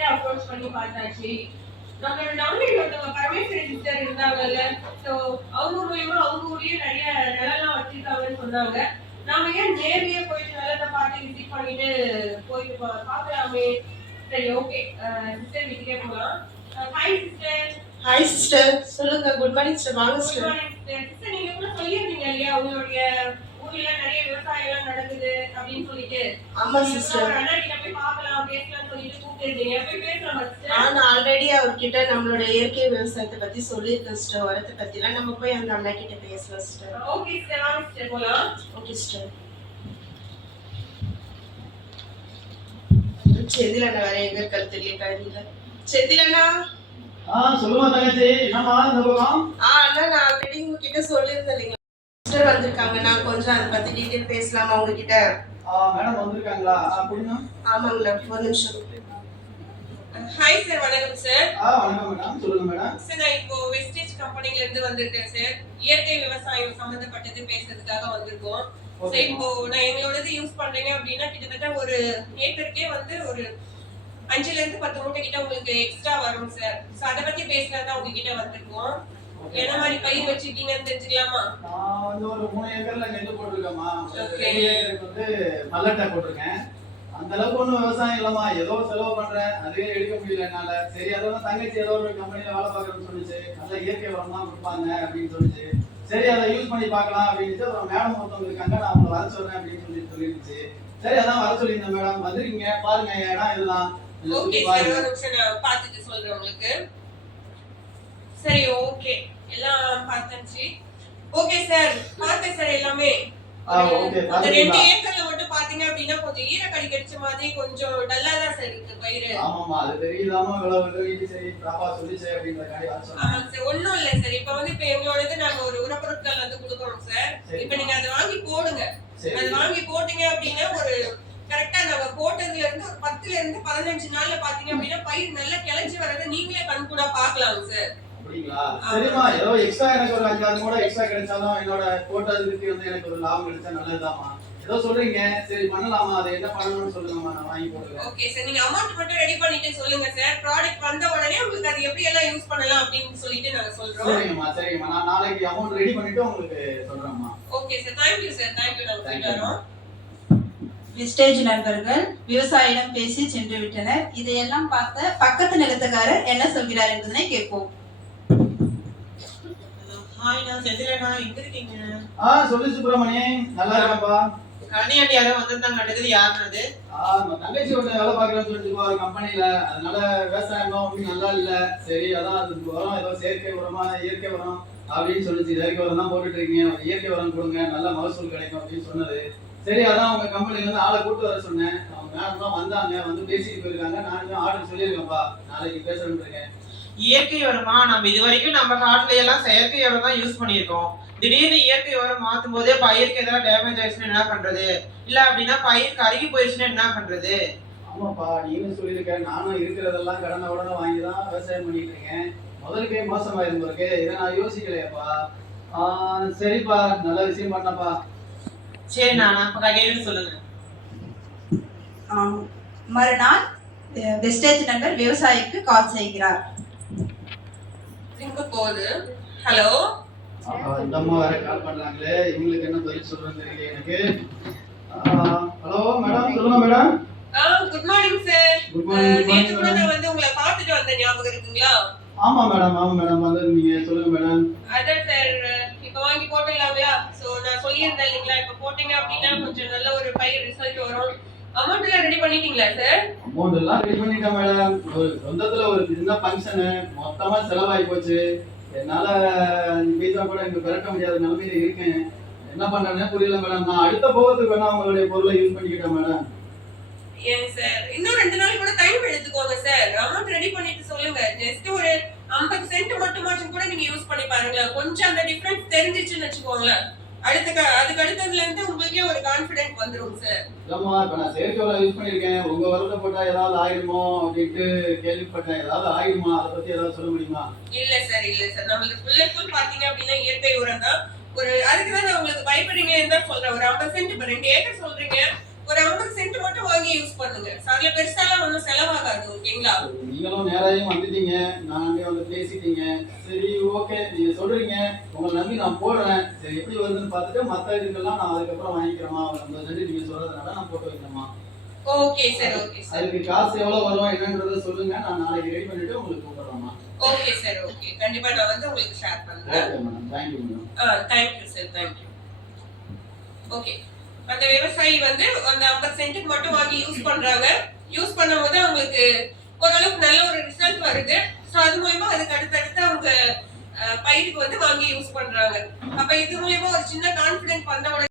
கிட்ட அப்ரோச் பண்ணி பார்த்தாச்சு. நம்மளோட டவுன்லைன் ஒருத்தவங்க பரமேஸ்வரி சிஸ்டர் இருந்தாங்கல்ல, ஸோ அவங்க மூலியமா அவங்க ஊர்லயே நிறைய நிலம்லாம் வச்சிருக்காங்கன்னு சொன்னாங்க. நாம ஏன் நேர்லயே போயிட்டு நிலத்தை பார்த்து விசிட் பண்ணிட்டு போயிட்டு பார்க்கலாமே. சரி, ஓகே சிஸ்டர் வீட்டுக்கே போகலாம். Hi sister. ஹாய் சிஸ்டர், சொல்லுங்க. Good morning sister. வாங்க sister. Good morning sister. Sister நீங்க கூட சொல்லியிருந்தீங்க இல்லையா உங்களுடைய ஊர்ல நிறைய விவசாயம் எல்லாம் நடக்குது அப்படின்னு சொல்லிட்டு. ஆமா சிஸ்டர். அண்ணா கிட்ட போய் பார்க்கலாம் பேசலாம் சொல்லிட்டு கூப்பிட்டுருந்தீங்க. போய் பேசலாமா சிஸ்டர்? நான் ஆல்ரெடி அவர்கிட்ட நம்மளோட இயற்கை விவசாயத்தை பத்தி சொல்லியிருக்கேன் சிஸ்டர். உரத்தை பத்திலாம் நம்ம போய் அந்த அண்ணா கிட்ட பேசலாம் சிஸ்டர். ஓகே சிஸ்டர், வாங்க சிஸ்டர் போலாம். Okay sister. செந்தில் அண்ணா வேற எங்க இருக்காரு தெரியல கழில. செந்தில் அண்ணா. சொல்லுமா தங்கச்சி, என்னமா இந்த பக்கம்? அண்ணா நான் ஆல்ரெடி உங்ககிட்ட சொல்லியிருந்தேன் இல்லைங்களா, சிஸ்டர் வந்திருக்காங்க. நான் கொஞ்சம் அதை பத்தி டீடைல் பேசலாமா உங்ககிட்ட? மேடம் வந்திருக்காங்களா? கொடுங்க. ஆமாங்களா, ஒரு நிமிஷம். ஹாய் சார், வணக்கம் சார். வணக்கம் மேடம், சொல்லுங்க மேடம். சார் நான் இப்போ வெஸ்டேஜ் கம்பெனில இருந்து வந்திருக்கேன் சார். இயற்கை விவசாயம் சம்பந்தப்பட்டது பேசுறதுக்காக வந்திருக்கோம். சார் இப்போ நான் எங்களோடது யூஸ் பண்றீங்க அப்படின்னா கிட்டத்தட்ட ஒரு ஏக்கருக்கே வந்து ஒரு 5ல இருந்து 10 மூட்டை கிட்ட உங்களுக்கு எக்ஸ்ட்ரா வரும் சார். சோ அத பத்தி பேசலாம் தான் உங்ககிட்ட வந்திருக்கோம். என்ன மாதிரி பயிர் வச்சிருக்கீங்கன்னு தெரிஞ்சுக்கலாமா? நான் வந்து ஒரு 3 ஏக்கர்ல நெல் போட்டிருக்கேம்மா. 2 ஏக்கருக்கு வந்து மல்லட்டை போட்டிருக்கேன். அந்த அளவுக்கு ஒன்றும் விவசாயம் இல்லம்மா, ஏதோ செலவு பண்றேன், அதுவே எடுக்க முடியல என்னால. சரி, அதெல்லாம் தங்கச்சி ஏதோ ஒரு கம்பெனில வேலை பார்க்கறேன்னு சொல்லிச்சு, நல்ல இயற்கை உரம் தான் கொடுப்பாங்க அப்படின்னு சொல்லிச்சு. சரி, அதை யூஸ் பண்ணி பார்க்கலாம் அப்படின்ட்டு அப்புறம் மேடம் ஒருத்தவங்க இருக்காங்க, நான் அவங்களை வர சொல்றேன் அப்படின்னு சொல்லிருந்துச்சு. சரி, அதான் வர சொல்லியிருந்தேன் மேடம். வந்துருக்கீங்க, பாருங்க இடம் இதெல்லாம். ஓகே சார், ஒரு நிமிஷம் நான் பார்த்துட்டு சொல்றேன் உங்களுக்கு. சரி, ஓகே, எல்லாம் பார்த்தாச்சு. ஓகே சார், பார்த்தேன் சார் எல்லாமே. ஓகே, அந்த 2 ஏக்கர்ல மட்டும் பாத்தீங்க அப்படின்னா கொஞ்சம் ஈரக்கடி கடிச்ச மாதிரி கொஞ்சம் டல்லா தான் சார் இருக்கு பயிர். ஆமாமா, அது தெரியுதாமா இவ்வளவு வீட்டு சரி ப்ராப்பா சொல்லிச்சு அப்படின்றதுக்காக வர சொன்னேன். ஆமா சார், ஒண்ணும் இல்ல சார். இப்போ வந்து இப்போ எங்களோடது நாங்க ஒரு உரப்பொருட்கள் வந்து கொடுக்குறோம் சார். இப்போ நீங்க அதை வாங்கி போடுங்க. அது வாங்கி போட்டீங்க அப்படின்னா ஒரு கரெக்டா நாங்க போட்டதுல இருந்து ஒரு 10ல இருந்து 15 நாள்ல பாத்தீங்க அப்படின்னா பயிர் நல்லா கிளஞ்சி வரதை நீங்களே கண்கூடா பாக்கலாம் சார். அப்படிங்களா? சரிமா, ஏதோ எக்ஸ்ட்ரா எனக்கு ஒரு 5-6 கூட எக்ஸ்ட்ரா கிடைச்சாலும் என்னோட போட்டதுக்கு வந்து எனக்கு ஒரு லாபம் கிடைச்சா நல்லதுதாம்மா. ஏதோ சொல்றீங்க, சரி பண்ணலாமா? அது என்ன பண்ணணும்னு சொல்லுங்கம்மா, நான் வாங்கி போடுறேன். ஓகே சார், நீங்க அமௌண்ட் மட்டும் ரெடி பண்ணிட்டு சொல்லுங்க சார். ப்ராடக்ட் வந்த உடனே உங்களுக்கு அது எப்படி எல்லாம் யூஸ் பண்ணலாம் அப்படின்னு சொல்லிட்டு நாங்க சொல்றோம். சரிங்கம்மா, நான் நாளைக்கு அமௌண்ட் ரெடி பண்ணிட்டு உங்களுக்கு சொல்றேன்மா. Okay sir, thank you sir. Thank you. நாங்க போயிட்டு வரோம். வெஸ்டேஜ் நண்பர்கள் விவசாயிடம் பேசி சென்று விட்டனர். இதையெல்லாம் பார்த்த பக்கத்து நிலத்துக்காரர் என்ன சொல்கிறார் என்பதனை கேட்போம். ஹாய், நான் செந்திலண்ணா. எங்க இருக்கீங்க? சொல்லு சுப்பிரமணி, நல்லா இருக்கப்பா. கனியாண்டி யாரோ வந்திருந்தாங்க, நடக்குது யாருனது? தங்கச்சி ஒன்று வேலை பார்க்கறேன்னு சொல்லிட்டு ஒரு கம்பெனில, அதனால விவசாயம் அப்படின்னு நல்லா இல்ல. சரி, அதான் அது உரம் ஏதோ செயற்கை உரமா இயற்கை உரம் அப்படின்னு சொல்லிச்சு. இயற்கை உரம் தான் போட்டுட்டு இருக்கீங்க, இயற்கை உரம் கொடுங்க, நல்ல மகசூல் கிடைக்கும் அப்படின்னு சொன்னது. சரி, அதான் உங்க கம்பெனில இருந்து ஆளை கூட்டு வர சொன்னேன். அவங்க மேடம் தான் வந்தாங்க, வந்து பேசிட்டு போயிருக்காங்க. நான் ஆர்டர் சொல்லியிருக்கேன்ப்பா, நாளைக்கு பேசுறேன்னு இருக்கேன். இயற்கை உரமா? நம்ம இது வரைக்கும் நம்ம காட்டுல எல்லாம் செயற்கை உரம் தான் யூஸ் பண்ணியிருக்கோம். திடீர்னு இயற்கை உரம் மாத்தும் போதே பயிருக்கு ஏதாவது டேமேஜ் ஆயிடுச்சுன்னா என்ன பண்றது? இல்ல அப்படின்னா பயிர் கருகி போயிடுச்சுன்னா என்ன பண்றது? ஆமாப்பா, நீங்க சொல்லியிருக்க. நானும் இருக்கிறதெல்லாம் கடனை உடனே வாங்கி தான் விவசாயம் பண்ணிட்டு இருக்கேன். முதலுக்கே மோசமாயிருந்து இருக்கு, இதை நான் யோசிக்கலையாப்பா. சரிப்பா, நல்ல விஷயம் பண்ணப்பா. சரி, நான் அப்ப கையில சொல்லுங்க. மறுநாள் வெஸ்டேஜ் நண்பர் விவசாயிக்கு கால் செய்கிறார். எங்க போகுது? ஹலோ, இந்த அம்மா வேற கால் பண்றாங்களே, இவங்களுக்கு என்ன பதில் சொல்றேன்னு தெரியல எனக்கு. ஹலோ மேடம், சொல்லுங்க madam. Good morning sir. Good morning. நேத்து கூட நான் வந்து உங்களை பார்த்துட்டு வந்தேன், ஞாபகம் இருக்குங்களா? ஆமா மேடம் வந்து நீங்க சொல்லுங்க மேடம். அதான் சார், இப்போ வாங்கி போட்டுடலாங்களா? சோ நான் சொல்லியிருந்தேன் இல்லைங்களா, இப்போ போட்டீங்க அப்படின்னா கொஞ்சம் நல்ல ஒரு பயிர் ரிசல்ட் வரும். அமௌண்ட் எல்லாம் ரெடி பண்ணிட்டீங்களா சார்? அமௌண்ட் எல்லாம் ரெடி பண்ணிட்டேன் மேடம். ஒரு சொந்தத்துல ஒரு சின்ன ஃபங்க்ஷனு, மொத்தமா செலவாகி போச்சு. என்னால பைசா கூட இங்க பெறட்ட முடியாத நிலைமையில இருக்கேன். என்ன பண்றேன்னு புரியல மேடம். நான் அடுத்த போகத்துக்கு வேணா உங்களுடைய பொருளை யூஸ் பண்ணிக்கிட்டேன் மேடம். ஏன் சார், இன்னும் 2 நாள் கூட டைம் எடுத்துக்கோங்க சார். அமௌண்ட் ரெடி பண்ணிட்டு சொல்லுங்க. ஜஸ்ட் ஒரு 50 சென்ட் மட்டுமாச்சும் கூட நீங்க யூஸ் பண்ணி பாருங்க. கொஞ்சம் அந்த டிஃபரன்ஸ் தெரிஞ்சிச்சுன்னு வச்சுக்கோங்களேன், அதுக்கு அடுத்ததுல இருந்து உங்களுக்கே ஒரு கான்ஃபிடென்ட் வந்துரும் சார். இல்லம்மா, இப்ப நான் செயற்கை உரம் யூஸ் பண்ணிருக்கேன். உங்க உரத்தை போட்டா ஏதாவது ஆயிடுமோ அப்படின்ட்டு கேள்விப்பட்டேன். ஏதாவது ஆயிடுமா? அதை பத்தி ஏதாவது சொல்ல முடியுமா? இல்ல சார், இல்ல சார். நம்மளுக்கு ஃபுல் அண்ட் ஃபுல் பாத்தீங்க அப்படின்னா இயற்கை உரம் தான். ஒரு அதுக்குதான் நான் உங்களுக்கு பயப்படுறீங்களேன்னு தான் சொல்றேன். ஒரு 50 சென்ட், இப்ப 2 ஏக்கர் சொல்றீங்க, ஒரு 50 சென்ட் மட்டும் வாங்கி யூஸ் பண்ணுங்க. அதுல பெருசாலாம் ஒன்றும் செலவாகாது. ஓகேங்களா? நீங்களும் நேராயும் வந்துட்டீங்க, நானே வந்து பேசிட்டீங்க. சரி ஓகே, நீங்க சொல்றீங்க, உங்களை நம்பி நான் போடுறேன். சரி எப்படி வருதுன்னு பார்த்துட்டு மற்ற இதுக்கெல்லாம் நான் அதுக்கப்புறம் வாங்கிக்கிறேமா, 50 சென்ட் நீங்க சொல்றதுனால நான் போட்டு வைக்கிறேமா. Okay sir, okay sir. அதுக்கு காசு எவ்வளவு வரும் என்னன்றதை சொல்லுங்க, நான் நாளைக்கு ரெடி பண்ணிட்டு உங்களுக்கு கூப்பிடுறேம்மா. Okay sir, okay. கண்டிப்பா நான் வந்து உங்களுக்கு ஷேர் பண்றேன். Okay madam, thank you madam. Thank you sir, thank you. Okay, அந்த விவசாயி வந்து அந்த 50 சென்ட்டுக்கு மட்டும் வாங்கி யூஸ் பண்றாங்க. யூஸ் பண்ணும்போது அவங்களுக்கு ஓரளவுக்கு நல்ல ஒரு ரிசல்ட் வருது. ஸோ அது மூலமா அதுக்கு அடுத்தடுத்து அவங்க பயிருக்கு வந்து வாங்கி யூஸ் பண்றாங்க. அப்ப இது மூலமா ஒரு சின்ன கான்ஃபிடென்ட் வந்த உடனே